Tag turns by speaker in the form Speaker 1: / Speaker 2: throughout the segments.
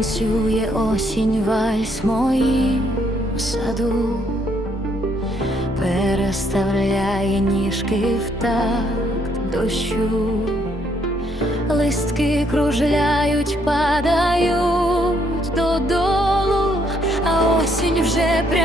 Speaker 1: танцює осінь вальс моїм саду, переставляє ніжки в такт дощу, листки кружляють, падають додолу, а осінь вже прямо.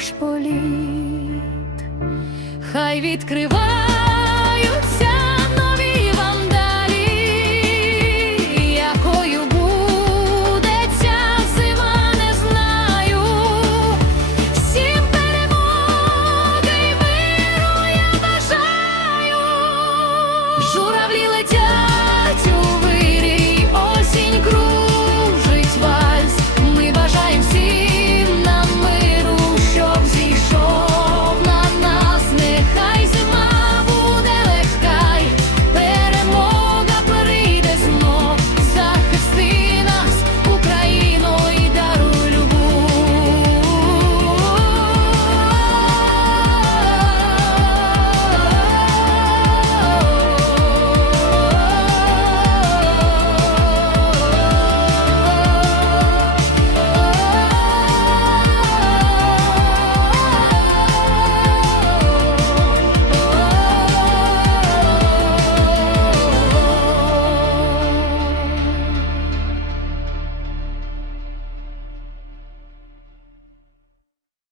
Speaker 1: наш політ, хай відкриваються. нові вандарі, якоюдеться зива не знаю, сім перемоги миру я бажаю, Журавлі летять.